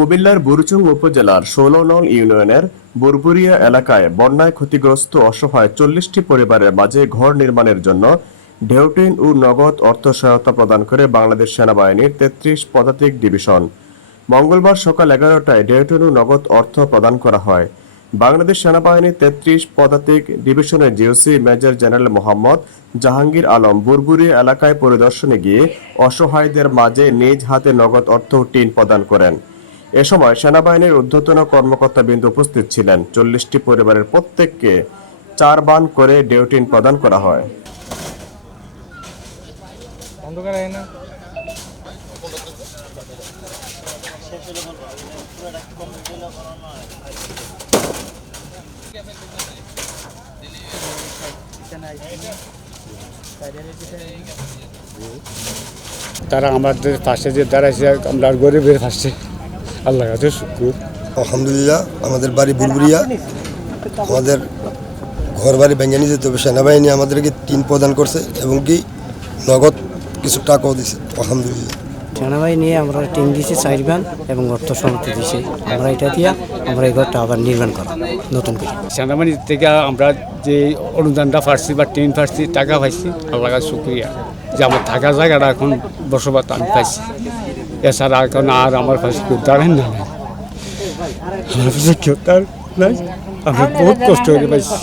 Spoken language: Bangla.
কুমিল্লার বুরুচুং উপজেলার ষোলো নং ইউনিয়নের বুরবুরিয়া এলাকায় বন্যায় ক্ষতিগ্রস্ত অসহায় চল্লিশটি পরিবারের মাঝে ঘর নির্মাণের জন্য ঢেউটিন ও নগদ অর্থ সহায়তা প্রদান করে বাংলাদেশ সেনাবাহিনীর তেত্রিশ পদাতিক ডিভিশন। মঙ্গলবার সকাল এগারোটায় ঢেউটিন ও নগদ অর্থ প্রদান করা হয়। বাংলাদেশ সেনাবাহিনীর তেত্রিশ পদাতিক ডিভিশনের GOC major general Mohammad Jahangir Alam Burburi এলাকায় পরিদর্শনে গিয়ে অসহায়দের মাঝে নিজ হাতে নগদ অর্থ টিন প্রদান করেন। এ সময় সেনাবাহিনীর ঊর্ধ্বতন কর্মকর্তাবৃন্দ উপস্থিত ছিলেন। চল্লিশটি পরিবারের প্রত্যেককে চার বান করে ডেউটিন প্রদান করা হয়। হয় তারা আমাদের পাশে যে দাঁড়াইছে আমরা গরিবের পাশে। আল্লাহ কাছে শুকুর। আলহামদুলিল্লাহ আমাদের বাড়ি বুলবুরিয়া আমাদের ঘর বাড়ি ভেঙে নিয়ে যেতে হবে সেনাবাহিনী আমাদেরকে টিন প্রদান করছে এবং কি নগদ কিছু টাকাও দিছে। আলহামদুলিল্লাহ। সেনাবাহিনী আমরা টিম দিয়েছি চাইরবান এবং অর্থ সম্পত্তি দিয়েছি আমরা এটা দিয়া আমরা এই ঘরটা আবার নির্মাণ করা নতুন করে। সেনাবাহিনী থেকে আমরা যে অনুদানটা পাচ্ছি বা ট্রেন পাচ্ছি টাকা পাইছি আল্লাহ শুক্রিয়া। যে আমার থাকার জায়গাটা এখন বসবাস আমি পাইছি। এছাড়া এখন আর আমার কাছে কেউ দাঁড়ান না আমার কাছে কেউ দাঁড় নাই। আমি বহুত কষ্ট করে পাইছি।